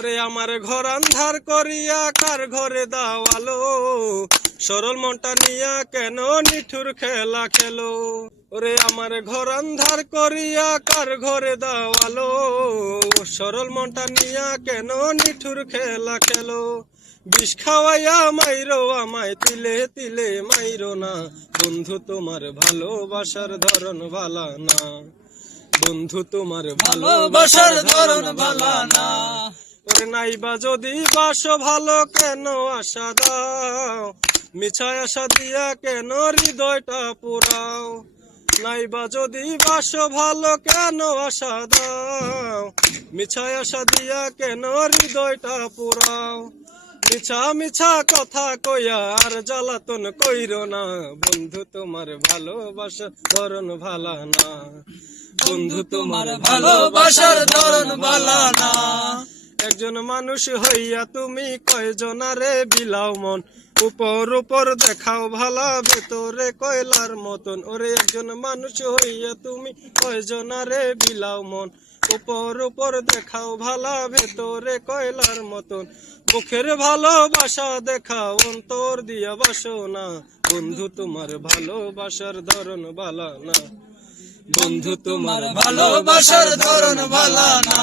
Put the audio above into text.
ওরে আমার ঘর আন্ধার করিয়া কার ঘরে দাও আলো সরল মনটা নিয়া কেন নিঠুর খেলা খেলো? ওরে আমার ঘর আন্ধার করিয়া কার ঘরে দাও আলো সরল মনটা নিয়া কেন নিঠুর খেলা খেলো? বিষ খাওয়াইয়া মাইরো, আমায় তিলে তিলে মাইরো না। বন্ধু, তোমার ভালোবাসার ধরন ভালা না। বন্ধু, তোমার ভালোবাসার ধরন ভালো না। ওরে নাইবা যদি বাস, ভালো কেন আশা দাও? মিছায় আশা দিয়া কেন হৃদয়টা পুরাও? নাইবা যদি বাস, ভালো কেন আশা দাও? মিছায় আশা দিয়া কেন হৃদয়টা পুরাও? মিছা মিছা কথা কইয়া আর জ্বালাতন কইর না। বন্ধু, তোমার ভালোবাসা ধরন ভালা না। বন্ধু, তোমার ভালোবাসার ধরন ভালো না। একজন মানুষ হইয়া তুমি কয়জনারে বিলাও মন? উপর উপর দেখাও ভালা, ভেতরে কয়লার মতন। ওরে একজন মানুষ হইয়া তুমি কয়জনারে বিলাও মন? উপর উপর দেখাও ভালা, ভেতরে কয়লার মতন। মুখের ভালোবাসা দেখাও, অন্তর দিয়া বাসো না বন্ধু, তোমার ভালোবাসার ধরন ভালা না বন্ধু, তোমার ভালোবাসার ধরন ভালো না